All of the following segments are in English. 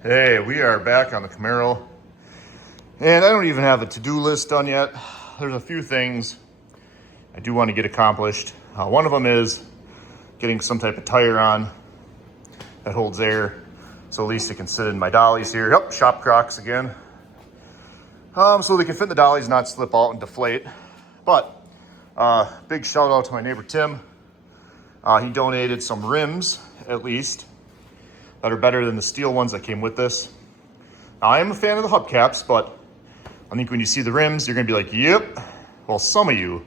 Hey, we are back on the Camaro, and I don't even have a to-do list done yet. There's a few things I do want to get accomplished. One of them is getting some type of tire on that holds air, so at least it can sit in my dollies here. Yep, shop Crocs again. So they can fit in the dollies, not slip out and deflate. But big shout out to my neighbor Tim. He donated some rims, at least, that are better than the steel ones that came with this. Now, I am a fan of the hubcaps, but I think when you see the rims, you're gonna be like, yep. Well, some of you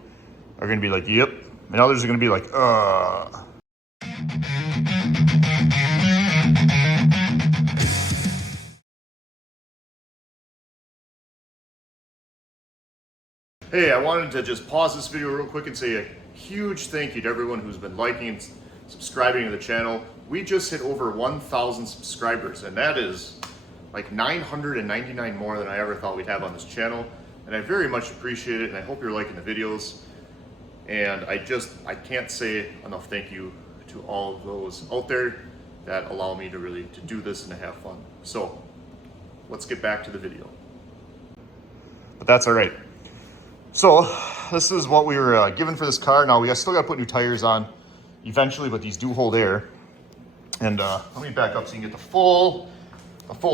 are gonna be like, yep. And others are gonna be like, Hey, I wanted to just pause this video real quick and say a huge thank you to everyone who's been liking and subscribing to the channel. We just hit over 1,000 subscribers, and that is like 999 more than I ever thought we'd have on this channel. And I very much appreciate it, and I hope you're liking the videos. And I can't say enough thank you to all of those out there that allow me to really do this and to have fun. So let's get back to the video. But that's all right. So this is what we were given for this car. Now we still got to put new tires on eventually, but these do hold air. And let me back up so you can get the full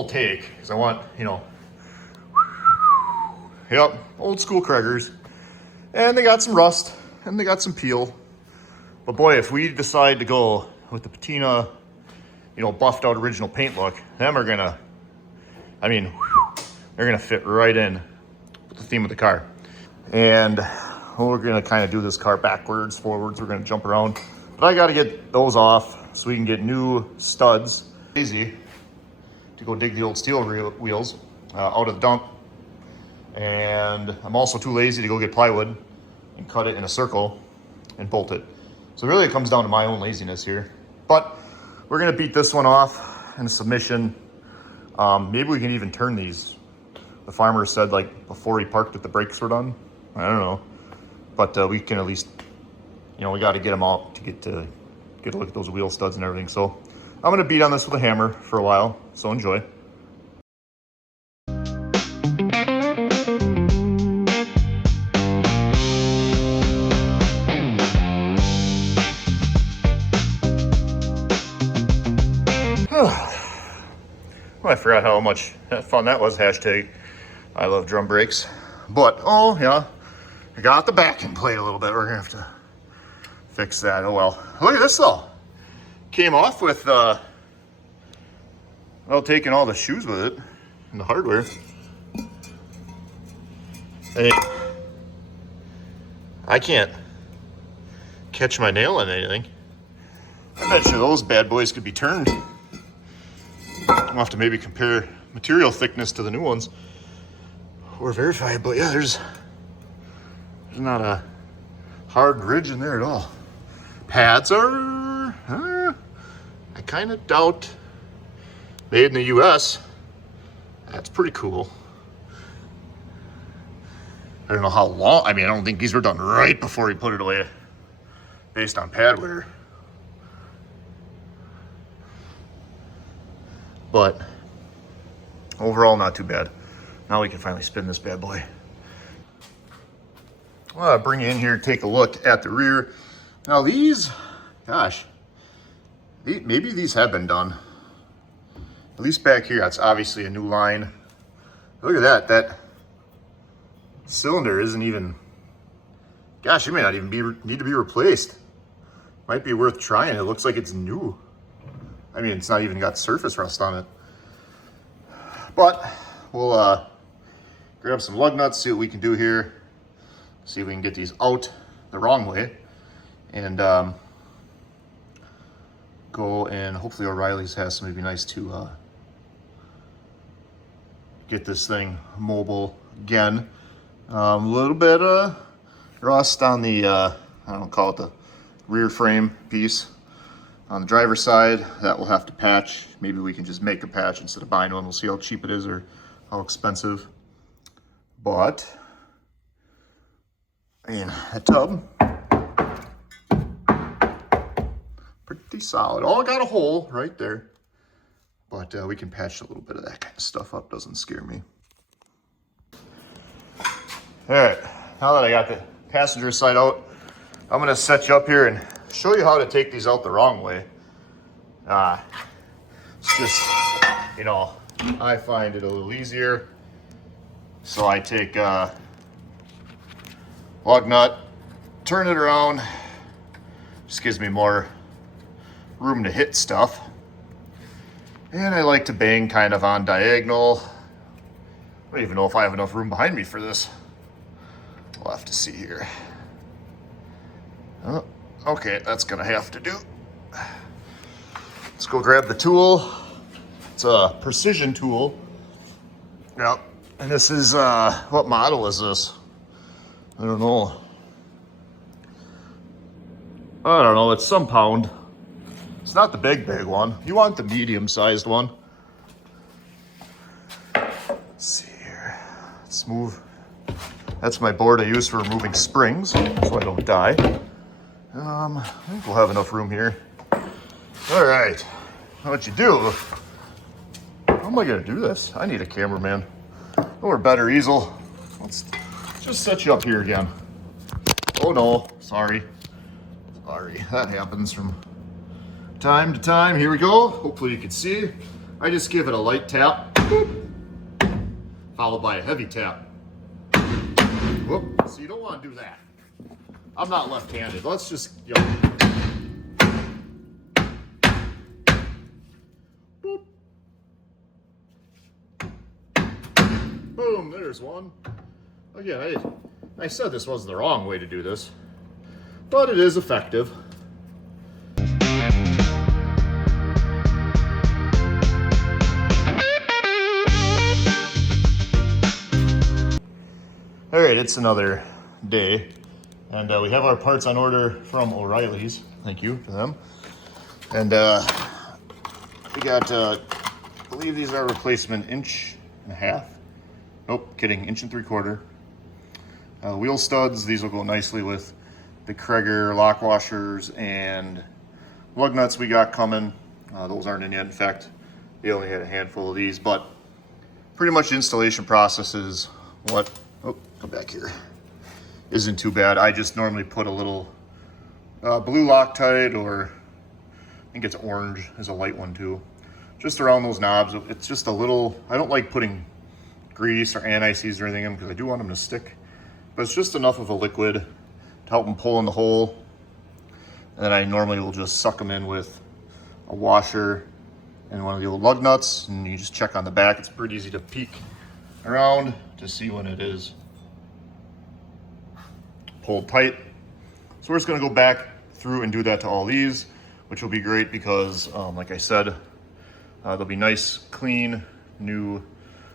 take, because I want, yep, old school Craigers. And they got some rust and they got some peel. But boy, if we decide to go with the patina, buffed out original paint look, them are gonna, they're gonna fit right in with the theme of the car. And we're gonna kind of do this car backwards, forwards. We're gonna jump around, but I got to get those off so we can get new studs. Easy to go dig the old steel wheels out of the dump, and I'm also too lazy to go get plywood and cut it in a circle and bolt it. So really, it comes down to my own laziness here. But we're gonna beat this one off in a submission. Maybe we can even turn these. The farmer said like before he parked that the brakes were done. I don't know, but we can at least, we got to get them out to get a look at those wheel studs and everything. So I'm going to beat on this with a hammer for a while, so enjoy. Well, I forgot how much fun that was. Hashtag I love drum brakes. But, oh yeah, I got the backing plate a little bit. We're gonna have to fix that. Oh well. Look at this though. Came off with, taking all the shoes with it and the hardware. Hey, I can't catch my nail on anything. I bet you those bad boys could be turned. I'll have to maybe compare material thickness to the new ones or verify it, but yeah, there's not a hard ridge in there at all. Pads are, I kind of doubt, made in the US. That's pretty cool. I don't know how long, I don't think these were done right before he put it away based on pad wear. But overall, not too bad. Now we can finally spin this bad boy. Well, I'll bring you in here and take a look at the rear. Now these, gosh, maybe these have been done. At least back here, that's obviously a new line. Look at that, that cylinder isn't even, gosh, it may not even need to be replaced. Might be worth trying. It looks like it's new. It's not even got surface rust on it. But we'll grab some lug nuts, see what we can do here. See if we can get these out the wrong way. And go and hopefully O'Reilly's has some. It'd be nice to get this thing mobile again. A little bit of rust on the, I don't call it the rear frame piece. On the driver's side, that we'll have to patch. Maybe we can just make a patch instead of buying one. We'll see how cheap it is or how expensive. But, that tub, pretty solid. Oh, I got a hole right there. But we can patch a little bit of that kind of stuff up, doesn't scare me. All right, now that I got the passenger side out, I'm gonna set you up here and show you how to take these out the wrong way. It's just, you know, I find it a little easier. So I take lug nut, turn it around, just gives me more room to hit stuff. And I like to bang kind of on diagonal. I don't even know if I have enough room behind me for this. We'll have to see here. Oh, okay, that's gonna have to do. Let's go grab the tool. It's a precision tool. Yep, and this is, what model is this? I don't know. I don't know, it's some pound. It's not the big one. You want the medium-sized one. Let's see here. Let's move. That's my board I use for removing springs, so I don't die. I think we'll have enough room here. All right. What you do? How am I gonna do this? I need a cameraman or a better easel. Let's just set you up here again. Oh no, sorry. Sorry, that happens from time to time. Here we go. Hopefully you can see. I just give it a light tap, boop, followed by a heavy tap. Whoop. So you don't want to do that. I'm not left-handed. Let's just, you know. Boop. Boom, there's one. Again, I said this wasn't the wrong way to do this, but it is effective. All right, it's another day, and we have our parts on order from O'Reilly's. Thank you to them. And we got, I believe these are replacement 1.5 inches. Nope, kidding, 1 3/4 inch. Wheel studs, these will go nicely with the Cragar lock washers and lug nuts we got coming. Those aren't in yet. In fact, we only had a handful of these, but pretty much the installation process is what, oh, come back here, isn't too bad. I just normally put a little blue Loctite, or I think it's orange, is a light one too, just around those knobs. It's just a little, I don't like putting grease or anti-seize or anything in because I do want them to stick, but it's just enough of a liquid to help them pull in the hole. And then I normally will just suck them in with a washer and one of the old lug nuts, and you just check on the back. It's pretty easy to peek around to see when it is pulled tight. So we're just gonna go back through and do that to all these, which will be great because, like I said, they'll be nice, clean, new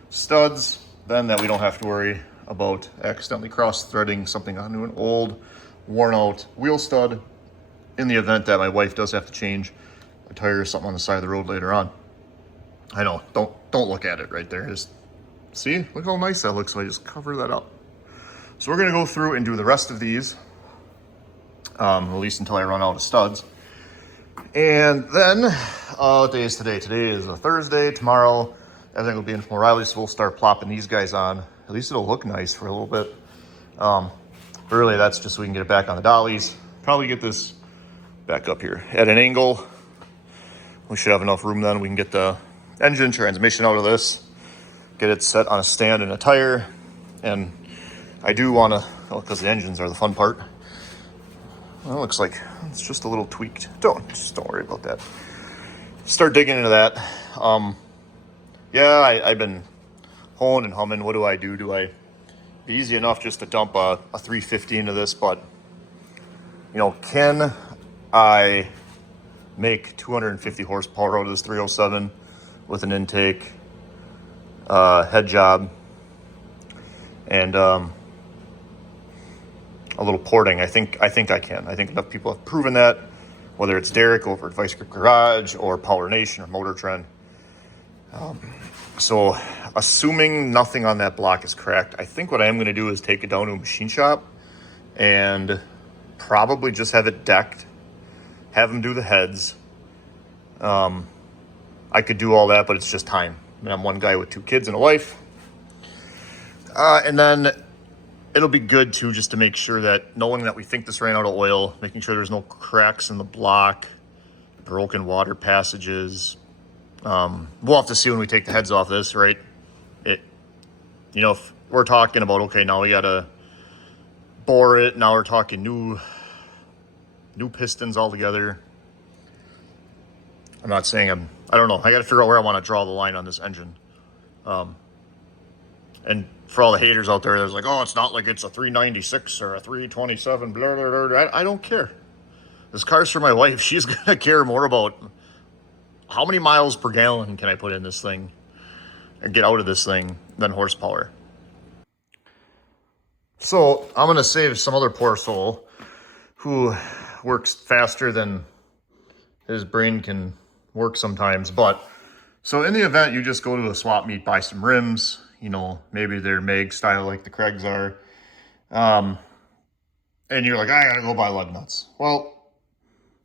studs. Then that we don't have to worry about accidentally cross-threading something onto an old, worn-out wheel stud in the event that my wife does have to change a tire or something on the side of the road later on. I know, don't look at it right there. Just see, look how nice that looks. So I just cover that up. So we're gonna go through and do the rest of these, at least until I run out of studs. And then, what day is today? Today is a Thursday. Tomorrow, everything will be in from O'Reilly, so we'll start plopping these guys on. At least it'll look nice for a little bit. But really, that's just so we can get it back on the dollies. Probably get this back up here at an angle. We should have enough room then. We can get the engine, transmission out of this, get it set on a stand and a tire. And I do want to, well, because the engines are the fun part. Well, it looks like it's just a little tweaked. Don't worry about that. Start digging into that. Yeah, I've been honing and humming. What do I do? Do I, be easy enough just to dump a 350 into this, but you know, can I make 250 horsepower out of this 307 with an intake, head job, and a little porting? I think I can. I think enough people have proven that, whether it's Derek over at Vice Grip Garage or Power Nation or Motor Trend. So assuming nothing on that block is cracked, I think what I am going to do is take it down to a machine shop and probably just have it decked, have them do the heads. I I could do all that, but it's just time. And I'm one guy with 2 kids and a wife. And then it'll be good too, just to make sure that knowing that we think this ran out of oil, making sure there's no cracks in the block, broken water passages. We'll have to see when we take the heads off this, right? If we're talking about, okay, now we gotta bore it. Now we're talking new pistons altogether. I'm not saying I don't know. I gotta figure out where I want to draw the line on this engine. And for all the haters out there, there's like, oh, it's not like it's a 396 or a 327, blah, blah, blah. I don't care. This car's for my wife. She's going to care more about how many miles per gallon can I put in this thing and get out of this thing than horsepower. So I'm going to save some other poor soul who works faster than his brain can work sometimes. But so in the event you just go to a swap meet, buy some rims, maybe they're Mag style like the Craigs are. And you're like, I gotta go buy lug nuts. Well,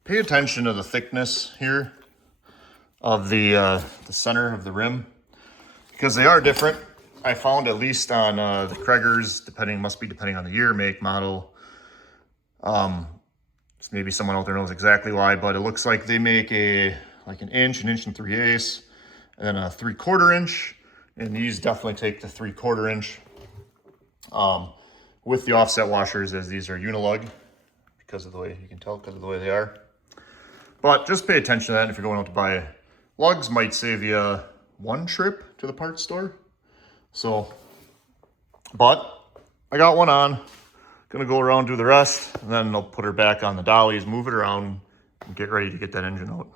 pay attention to the thickness here of the center of the rim, because they are different. I found, at least on the Craigers, must be depending on the year, make, model. Maybe someone out there knows exactly why, but it looks like they make like an inch and 3/8, and then a 3/4 inch. And these definitely take the 3/4 inch with the offset washers, as these are unilug, because of the way you can tell, because of the way they are. But just pay attention to that. If you're going out to buy lugs, might save you 1 trip to the parts store. So, but I got one on. Gonna go around, do the rest, and then I'll put her back on the dollies, move it around, and get ready to get that engine out.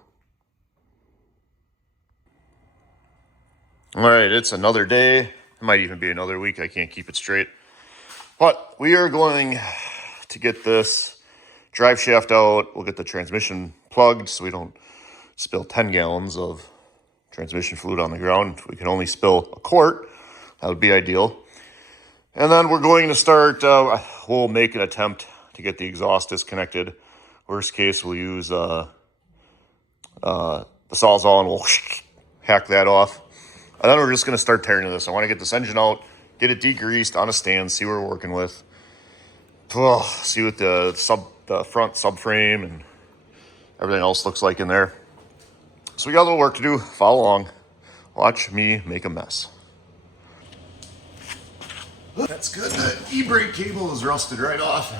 All right, it's another day. It might even be another week. I can't keep it straight. But we are going to get this drive shaft out. We'll get the transmission plugged so we don't spill 10 gallons of transmission fluid on the ground. If we can only spill a quart, that would be ideal. And then we're going to start, we'll make an attempt to get the exhaust disconnected. Worst case, we'll use the Sawzall and we'll hack that off. And then we're just going to start tearing this. I want to get this engine out, get it degreased on a stand, see what we're working with. See what the front subframe and everything else looks like in there. So we got a little work to do. Follow along. Watch me make a mess. That's good. The e-brake cable is rusted right off.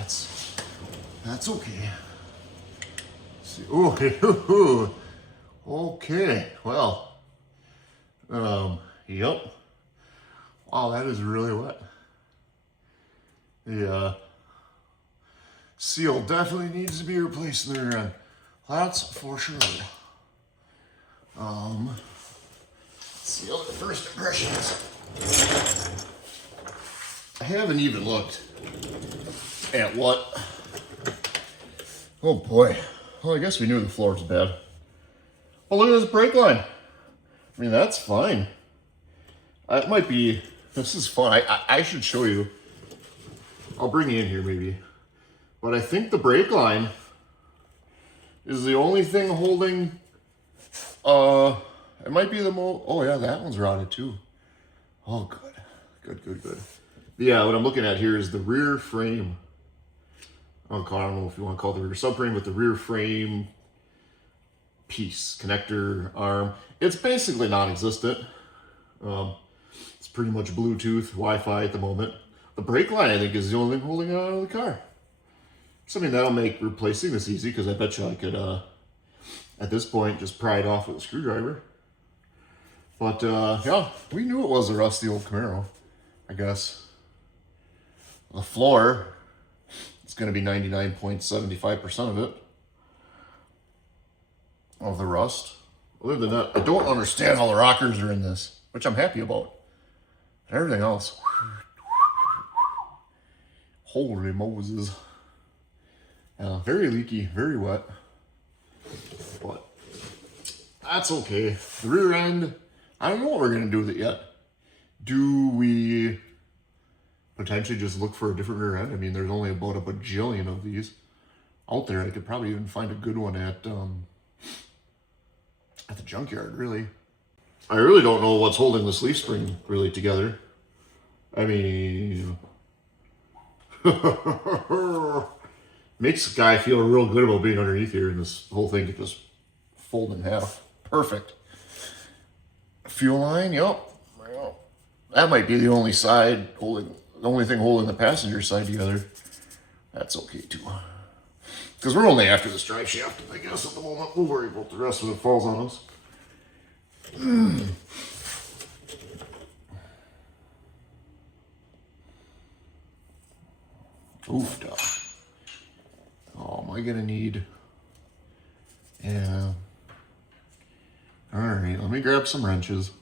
That's okay. Let's see. Ooh, okay. Well. Yep. Wow, that is really wet. The seal definitely needs to be replaced in the rear end. That's for sure. Let's see what the first impressions. I haven't even looked at what. Oh boy. Well, I guess we knew the floor was bad. Oh, look at this brake line. I mean, that's fine. It might be, this is fun. I should show you. I'll bring you in here maybe. But I think the brake line is the only thing holding, it might be the most, oh yeah, that one's rotted too. Oh, good. Yeah, what I'm looking at here is the rear frame. I don't know if you want to call it the rear subframe, but the rear frame piece, connector, arm. It's basically non-existent. It's pretty much Bluetooth, Wi-Fi at the moment. The brake line, I think, is the only thing holding it out of the car. So, I mean, that'll make replacing this easy, because I bet you I could, at this point, just pry it off with a screwdriver. But, yeah, we knew it was a rusty old Camaro, I guess. The floor, it's going to be 99.75% of it, of the rust. Other than that, I don't understand how the rockers are in this, which I'm happy about. And everything else, holy Moses. Very leaky, very wet. But that's okay. The rear end, I don't know what we're going to do with it yet. Do we potentially just look for a different rear end? I mean, there's only about a bajillion of these out there. I could probably even find a good one at the junkyard, really. I really don't know what's holding this leaf spring really together. I mean, makes the guy feel real good about being underneath here, and this whole thing could just fold in half. Perfect. Fuel line, yep. That might be the only side holding, the only thing holding the passenger side together. That's okay too. Because we're only after this drive shaft, I guess, at the moment. We'll worry about the rest when it falls on us. Ooh, duh. Oh, am I gonna need? Yeah. All right, let me grab some wrenches.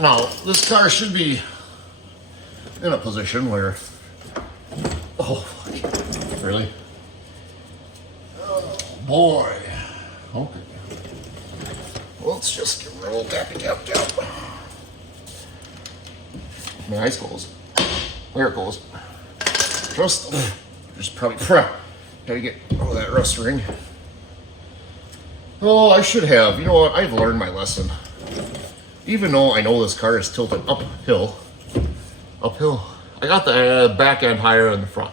Now, this car should be in a position where, oh, really? Oh, boy. Okay. Well, let's just give it a little tappy tap tap. My eyes closed. There it goes. Just probably, gotta get all that rust ring. Oh, I should have. You know what? I've learned my lesson. Even though I know this car is tilted uphill, I got the back end higher than the front.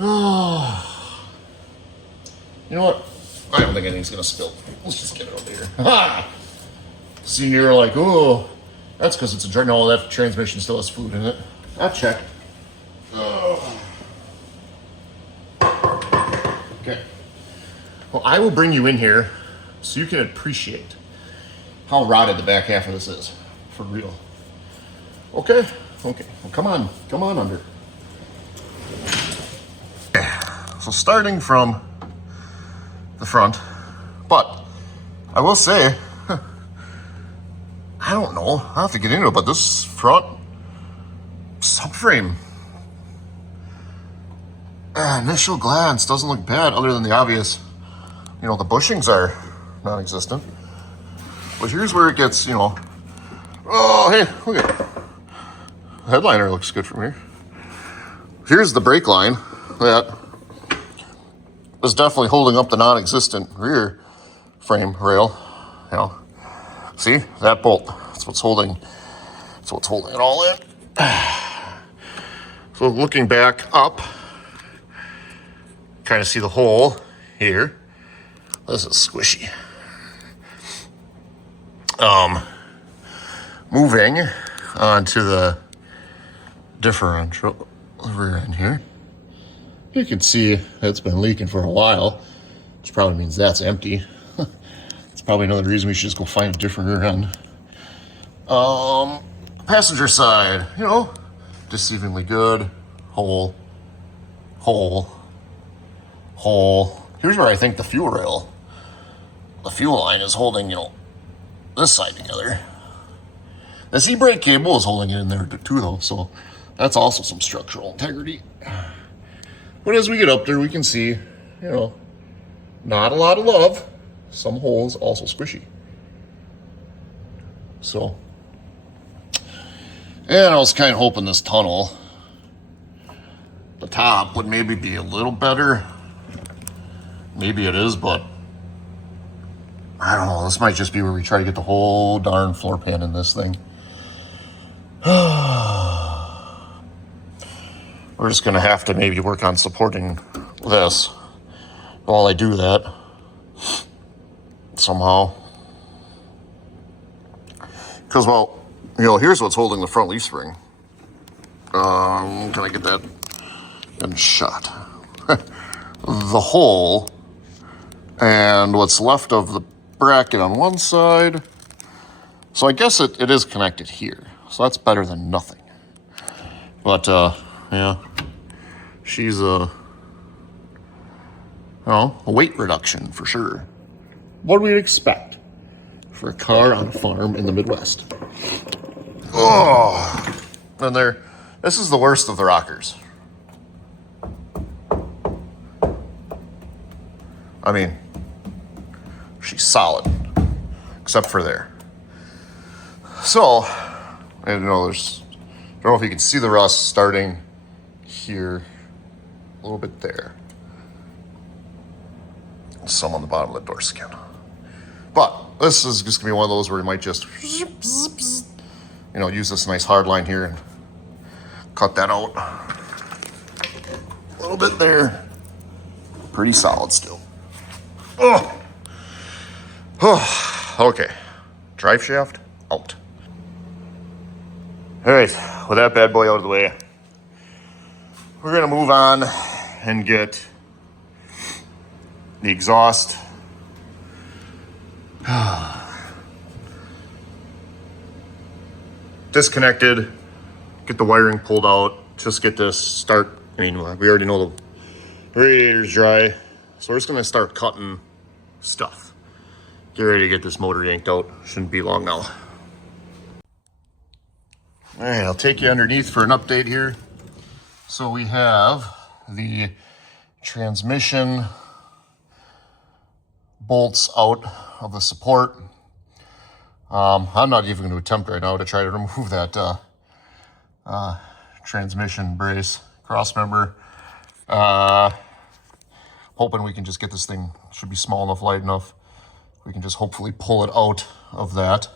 Oh, you know what? I don't think anything's gonna spill. Let's just get it over here. Ha! See, you're like, oh, that's because it's a no, that transmission still has fluid in it. I'll check. Oh. Okay. Well, I will bring you in here so you can appreciate how rotted the back half of this is, for real. Okay, okay, well, come on under. So starting from the front, but I will say, I don't know, I'll have to get into it, but this front subframe, initial glance doesn't look bad other than the obvious, you know, the bushings are non-existent. But here's where it gets, you know, oh, hey, look at it. The headliner looks good from here. Here's the brake line that is definitely holding up the non-existent rear frame rail. You know, see that bolt? That's what's holding it all in. So looking back up, kind of see the hole here. This is squishy. Moving onto the differential rear end here, you can see it's been leaking for a while, which probably means that's empty. It's probably another reason we should just go find a different rear end. Passenger side, you know, deceivingly good. Hole. Here's where I think the fuel line is holding, you know, this side together. This e-brake cable is holding it in there too, though, so that's also some structural integrity. But as we get up there, we can see, you know, not a lot of love. Some holes, also squishy. So, and I was kind of hoping this tunnel, the top would maybe be a little better. Maybe it is, but I don't know. This might just be where we try to get the whole darn floor pan in this thing. We're just going to have to maybe work on supporting this while I do that somehow. Because, well, you know, here's what's holding the front leaf spring. Can I get that in shot? The hole and what's left of the bracket on one side. So I guess it is connected here. So that's better than nothing. But, yeah, she's a weight reduction for sure. What do we expect for a car on a farm in the Midwest? Oh, and this is the worst of the rockers. I mean, she's solid, except for there. So, I don't know if you can see the rust starting here, a little bit there. Some on the bottom of the door skin. But this is just gonna be one of those where you might just, you know, use this nice hard line here and cut that out. A little bit there. Pretty solid still. Oh. Okay. Drive shaft out. All right, with that bad boy out of the way, we're gonna move on and get the exhaust disconnected, get the wiring pulled out, just get this start. I mean, we already know the radiator's dry, so we're just gonna start cutting stuff. Get ready to get this motor yanked out. Shouldn't be long now. All right, I'll take you underneath for an update here. So we have the transmission bolts out of the support. I'm not even going to attempt right now to try to remove that transmission brace cross member. Hoping we can just get this thing, should be small enough, light enough. We can just hopefully pull it out of that.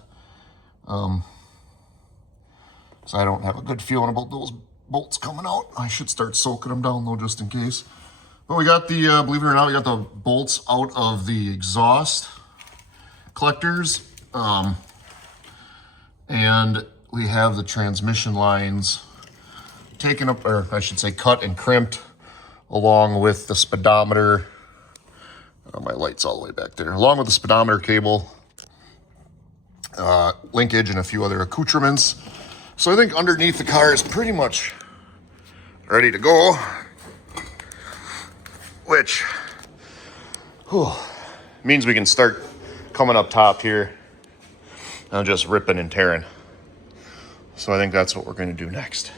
So I don't have a good feeling about those bolts coming out. I should start soaking them down though, just in case. But we got the, believe it or not, we got the bolts out of the exhaust collectors. And we have the transmission lines taken up, or I should say cut and crimped, along with the speedometer. My light's all the way back there. Along with the speedometer cable, linkage, and a few other accoutrements. So I think underneath the car is pretty much ready to go, which means we can start coming up top here and just ripping and tearing. So I think that's what we're going to do next.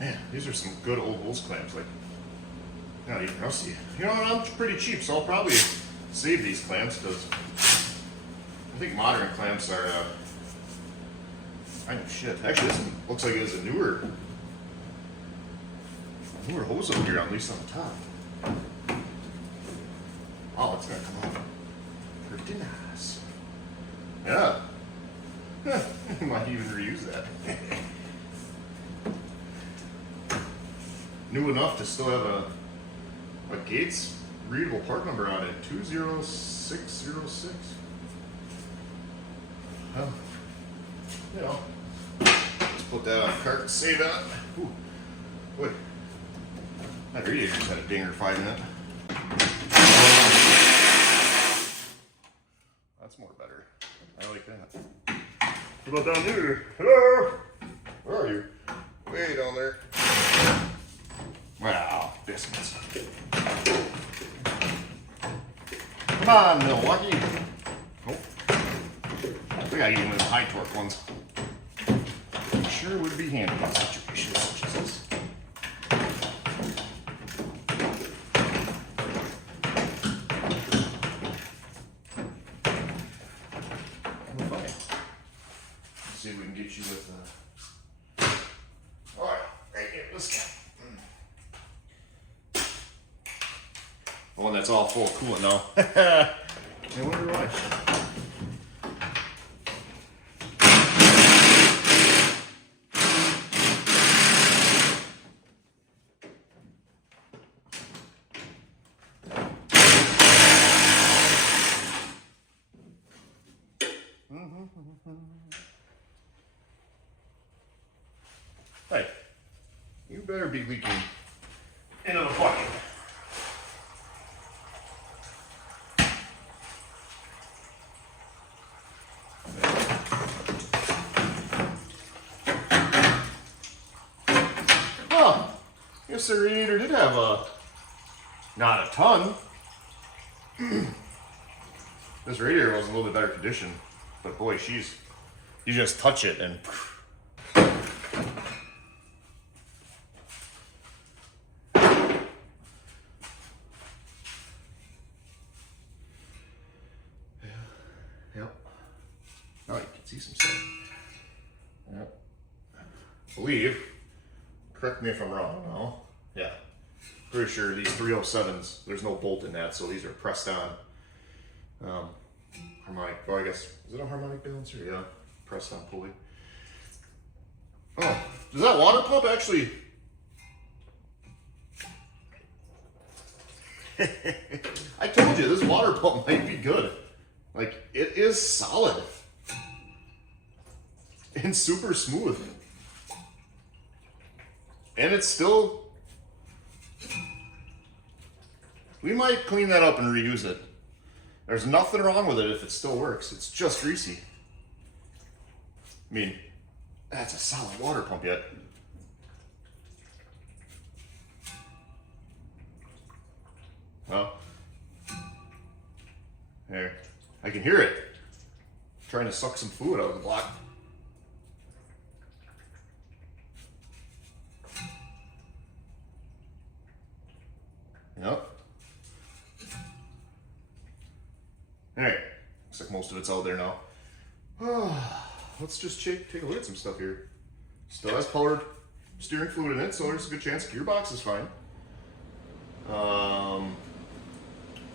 Man, these are some good old hose clamps, like not even rusty. You know, I'm pretty cheap, so I'll probably save these clamps because I think modern clamps are kind of shit. Actually, this one looks like it was a newer hose up here, at least on the top. Oh, it's gonna come out pretty nice. Yeah. Might even reuse that. New enough to still have a Gates readable part number on it, 20606. Well, you know, let's put that on a cart and save that. Ooh, boy, that radiator just had a dinger 5 minutes. That's more better. I like that. What about down here? Hello? Where are you? Way down there. Wow. biscuits. Come on, Milwaukee. Oh, we gotta get one of the high torque ones. Sure would be handy in situations such as this. See if we can get you with all right, right here, let's go. The one that's all full of coolant now. I wonder why. Hey, you better be leaking into the bucket. Well, I guess the radiator did have not a ton. This radiator was in a little bit better condition, but boy, you just touch it and now you can see some stuff. Yep. I believe, correct me if I'm wrong now. Yeah. Pretty sure these 307s, there's no bolt in that, so these are pressed on. Harmonic, well, I guess, is it a harmonic balancer? Yeah. Pressed on pulley. Oh, does that water pump actually? I told you, this water pump might be good. Like, it is solid. And super smooth. And it's still... We might clean that up and reuse it. There's nothing wrong with it if it still works. It's just greasy. I mean, that's a solid water pump yet. Well, there. I can hear it. Trying to suck some fluid out of the block. Yep. Alright, looks like most of it's out there now. Let's just take a look at some stuff here. Still has powered steering fluid in it, so there's a good chance gearbox is fine.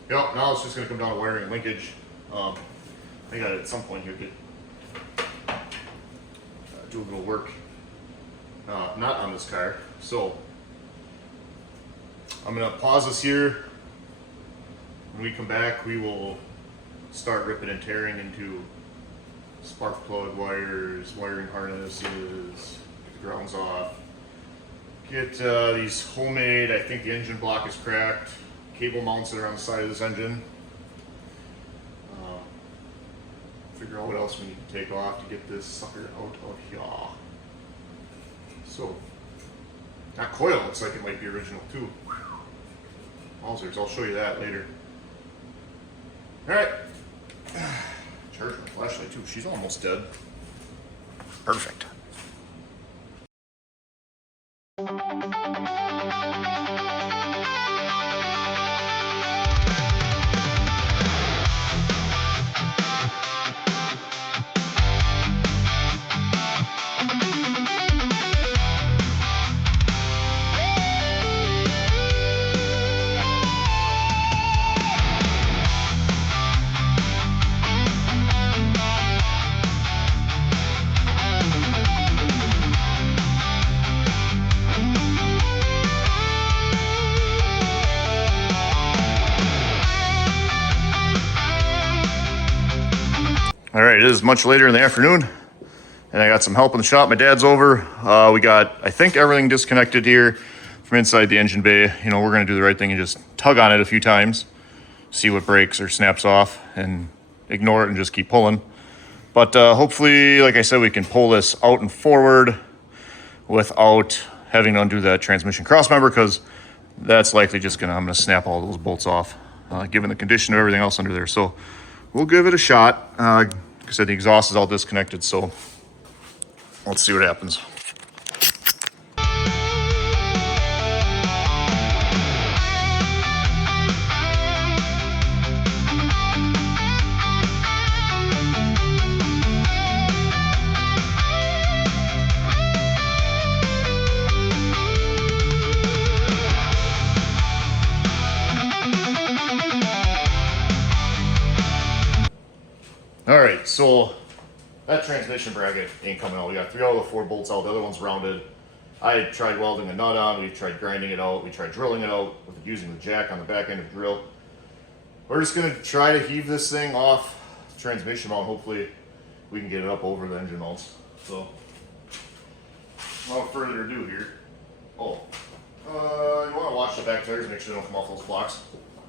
Yep, now it's just going to come down to wiring and linkage. I think at some point here could do a little work. Not on this car, so I'm going to pause this here. When we come back, we will start ripping and tearing into spark plug wires, wiring harnesses, get the grounds off, get these homemade, I think the engine block is cracked, cable mounts that are on the side of this engine. Figure out what else we need to take off to get this sucker out of here. So, that coil looks like it might be original too. Wowzers, I'll show you that later. Alright. Charge my flashlight too. She's almost dead. Perfect. All right, it is much later in the afternoon, and I got some help in the shop. My dad's over. We got, I think, everything disconnected here from inside the engine bay. You know, we're gonna do the right thing and just tug on it a few times, see what breaks or snaps off, and ignore it and just keep pulling. But hopefully, like I said, we can pull this out and forward without having to undo that transmission cross member, because that's likely just I'm gonna snap all those bolts off, given the condition of everything else under there. So we'll give it a shot. Like I said, the exhaust is all disconnected, so let's see what happens. All right, so that transmission bracket ain't coming out. We got 3 out of the 4 bolts out. The other one's rounded. I tried welding a nut on. We tried grinding it out. We tried drilling it out with using the jack on the back end of the drill. We're just gonna try to heave this thing off the transmission mount. Hopefully we can get it up over the engine mounts. So without further ado here. Oh, you wanna watch the back tires, make sure they don't come off those blocks.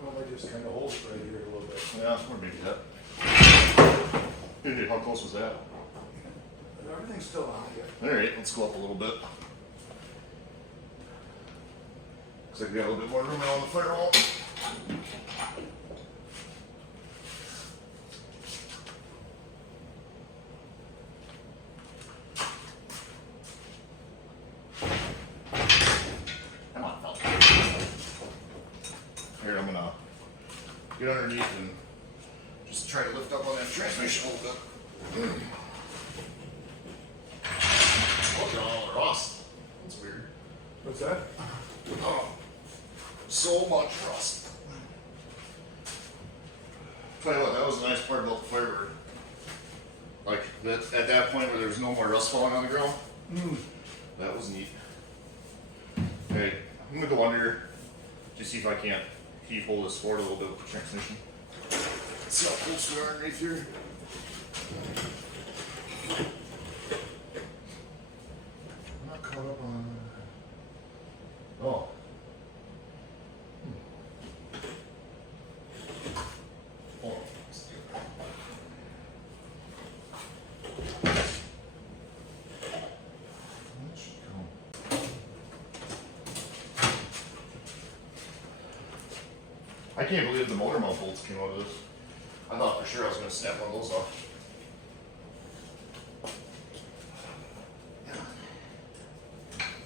Well, I just kind of hold it right here a little bit. Yeah, or maybe that. Dude, how close was that? Everything's still on here. Alright, let's go up a little bit. Looks like we got a little bit more room on the firewall. Come on, fella. Here, I'm gonna get underneath and just try to lift up on that transmission a little bit. Look at all the rust. That's weird. What's that? Oh, so much rust. Tell you what, that was a nice part about the Firebird. Like, at that point where there was no more rust falling on the ground, that was neat. Okay, I'm gonna go under to see if I can't heave hold this forward a little bit with the transmission. Let's see how close we are underneath here. I'm not caught up on. Oh. Oh. I can't believe the motor mount bolts came out of this. I thought for sure I was going to snap one of those off.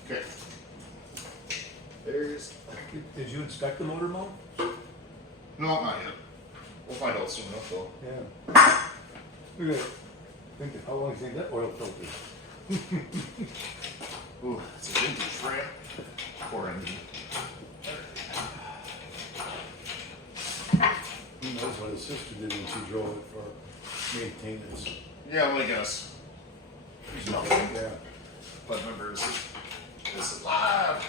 Okay. There's. Did you inspect the motor mount? No, not yet. We'll find out soon enough though. Yeah. Look at it. How long do you think that oil filter? Ooh, it's a vintage frame. Poor engine. That's what his sister did when she drove it for maintenance. Yeah, well, I guess. There's nothing. Yeah. But remember, this is live.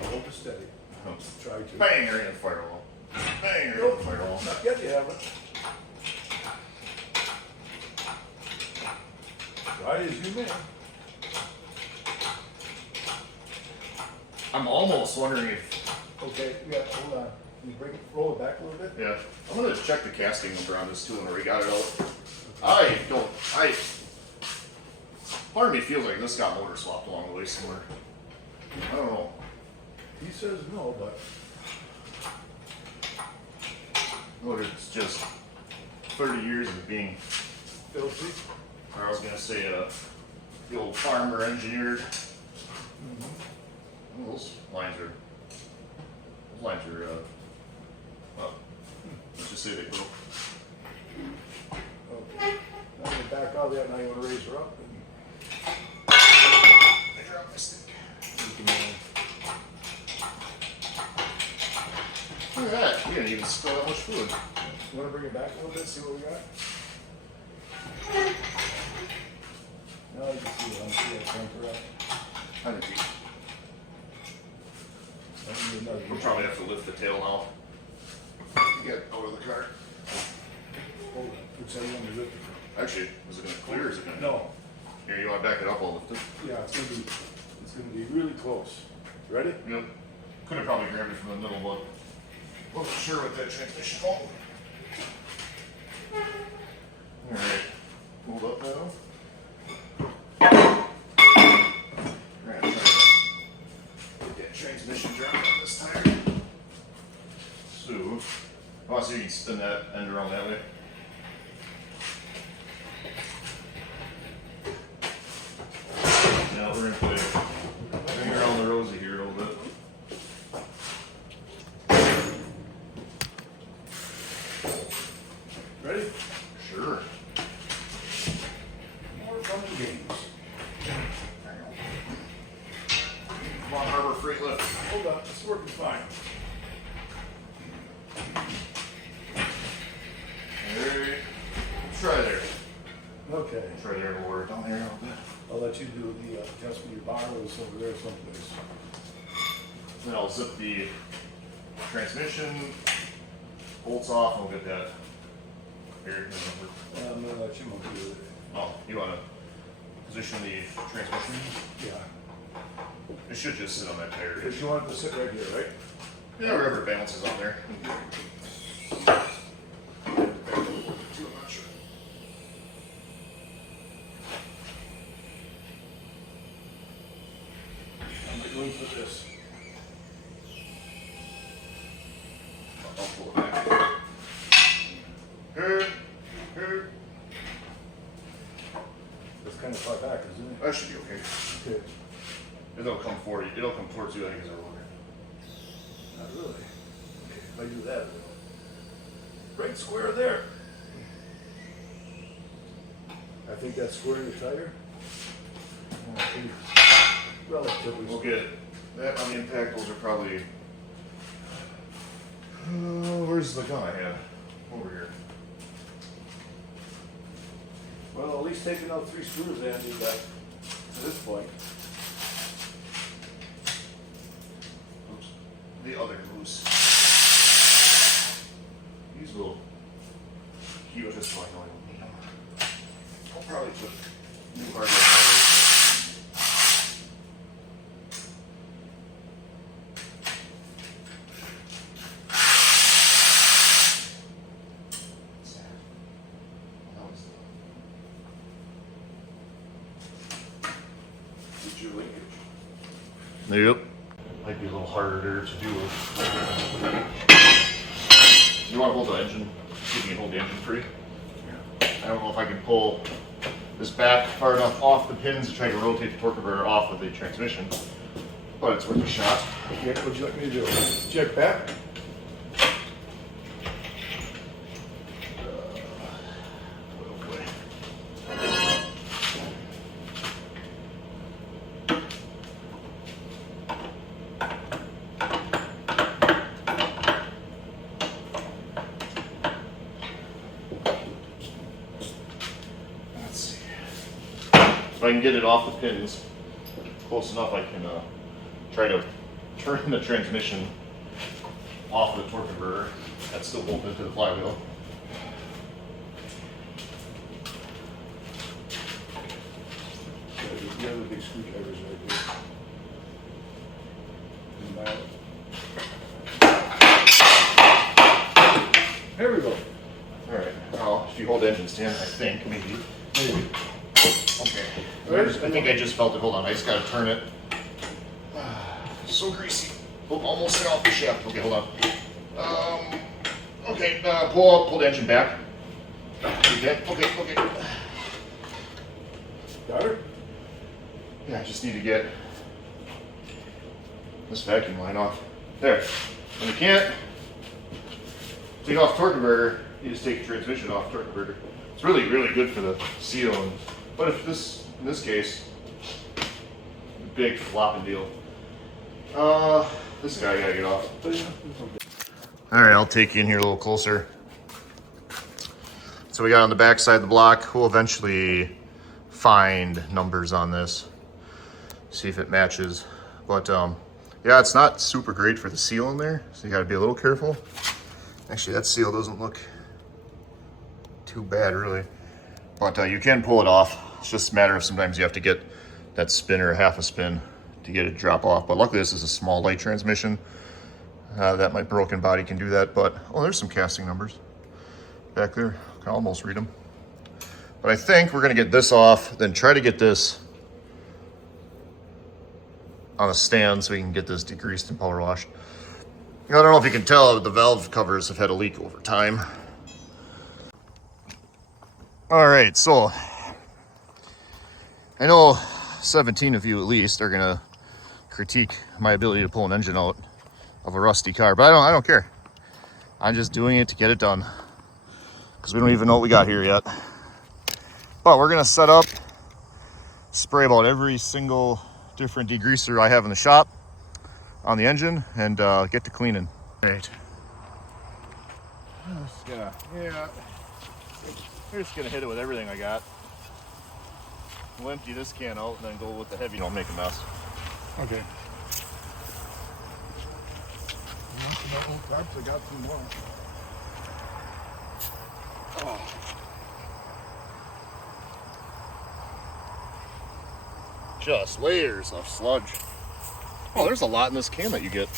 Hold it steady. Try to. Bang, you're in the firewall. Bang, you're in the firewall. Not yet, you haven't. Try as you may. I'm almost wondering if. Okay, yeah, hold on. Can you roll it back a little bit? Yeah. I'm gonna check the casting number on this too when we got it out. Part of me feels like this got motor swapped along the way somewhere. I don't know. He says no, but. Look, it's just 30 years of being, Filthy. or I was gonna say, the old farmer engineered. Oh, those lines are, well, let's just say they broke. Okay. Now you back out of that, now you want to raise her up. I dropped my stick. Look at that, we didn't even spill that much food. You want to bring it back a little bit, see what we got? Now you can see it. I'm see that crank up. 100 feet. Another We'll probably have to lift the tail now. Get out of the car. Hold on. Which side you want me to lift it from? Actually, is it gonna clear or is it gonna? No. Here, you wanna back it up, I'll lift it. Yeah, it's gonna be really close. Ready? Yep. Could have probably grabbed it from the middle, but wasn't sure with that transmission fault. Alright, hold up now. want to see if you can spin that end around that way? Now we're going to play hang around the rosy here a little bit. Ready? Sure. More fun and games. Come on, Harbor Freight Lift. Hold on, it's working fine. Alright. Try there. Okay. Try there and we'll work down there a little bit. I'll let you do the adjustment of your barrels over there someplace. Then I'll zip the transmission bolts off and we'll get that here. I'm gonna let you do it. Oh, you want to position the transmission? Yeah. It should just sit on that tire. Because you want it to sit right here, right? Yeah, wherever it bounces on there. Too much. I'm going for this. I'll pull it back. Here. That's kind of far back, isn't it? That should be okay. Okay. It'll come forward. It'll come towards you, I think, as a roller. Not really. Okay, if I do that, right square there. I think that's square the tire. Relatively. We'll get that on the impact. Those are probably. Where's the gun I had? Over here. Well, at least taking out 3 screws and do that to this point. Oops. The other loose. These will keep just so I know I don't need them. I'll probably put new hardware. Yep. Might be a little harder to do. You want to hold the engine? See if you can hold the engine free. Yeah. I don't know if I can pull this back far enough off the pins to try to rotate the torque converter off of the transmission, but it's worth a shot. Okay, what would you like me to do? Check back? If I can get it off the pins close enough, I can try to turn the transmission off of the torque converter. That's still bolted to the flywheel. The other big screwdrivers right there. There we go. All right. Now, if you hold the engine stand, I think maybe. Okay. I think I just felt it. Hold on. I just got to turn it. So greasy. Oh, almost set off the shaft. Okay, hold on. Okay. Pull the engine back. Okay. Got her? Yeah, I just need to get this vacuum line off. There. When you can't take off torque converter, you just take the transmission off torque converter. It's really, really good for the seal. But if this, in this case, big flopping deal. This guy I gotta get off. All right, I'll take you in here a little closer. So we got on the back side of the block. We'll eventually find numbers on this, see if it matches. But yeah, it's not super great for the seal in there, so you gotta be a little careful. Actually, that seal doesn't look too bad, really. But you can pull it off. It's just a matter of sometimes you have to get that spin or half a spin to get it to drop off. But luckily, this is a small light transmission. That my broken body can do that. But oh, there's some casting numbers back there. Can almost read them. But I think we're gonna get this off, then try to get this on a stand so we can get this degreased and power washed. I don't know if you can tell, the valve covers have had a leak over time. All right, so I know 17 of you at least are gonna critique my ability to pull an engine out of a rusty car, but I don't care. I'm just doing it to get it done because we don't even know what we got here yet. But we're gonna set up, spray about every single different degreaser I have in the shop on the engine, and get to cleaning. Right. Yeah. We're just gonna hit it with everything I got. We'll empty this can out and then go with the heavy. Don't make a mess. Okay. The old tarps, I got some more. Oh. Just layers of sludge. Oh, there's a lot in this can that you get.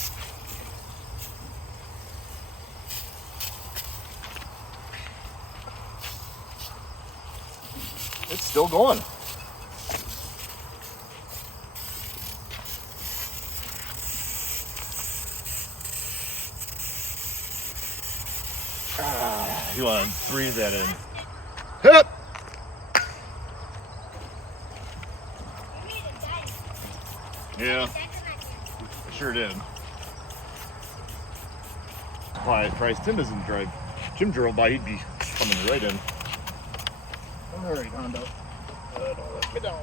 It's still going. You want to breathe that in. Hip! Yeah, I sure did. Surprised Tim doesn't drive. Jim drove by, he'd be coming right in. All right, Hondo. Don't let me down.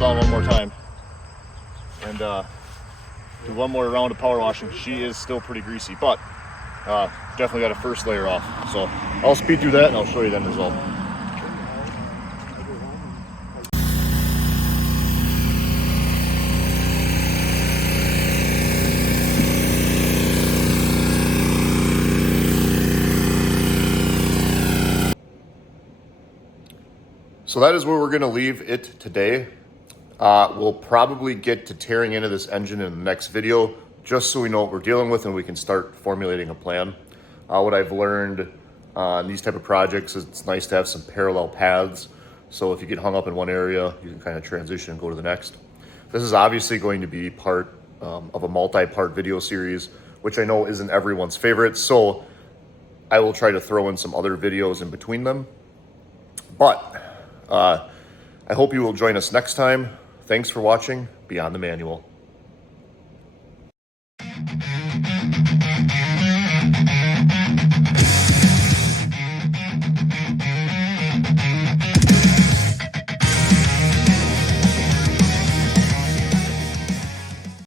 Down one more time and do one more round of power washing. She is still pretty greasy, but definitely got a first layer off. So I'll speed through that and I'll show you the end result. So that is where we're going to leave it today. We'll probably get to tearing into this engine in the next video, just so we know what we're dealing with and we can start formulating a plan. What I've learned on these type of projects is it's nice to have some parallel paths. So if you get hung up in one area, you can kind of transition and go to the next. This is obviously going to be part of a multi-part video series, which I know isn't everyone's favorite. So I will try to throw in some other videos in between them. But I hope you will join us next time. Thanks for watching Beyond the Manual.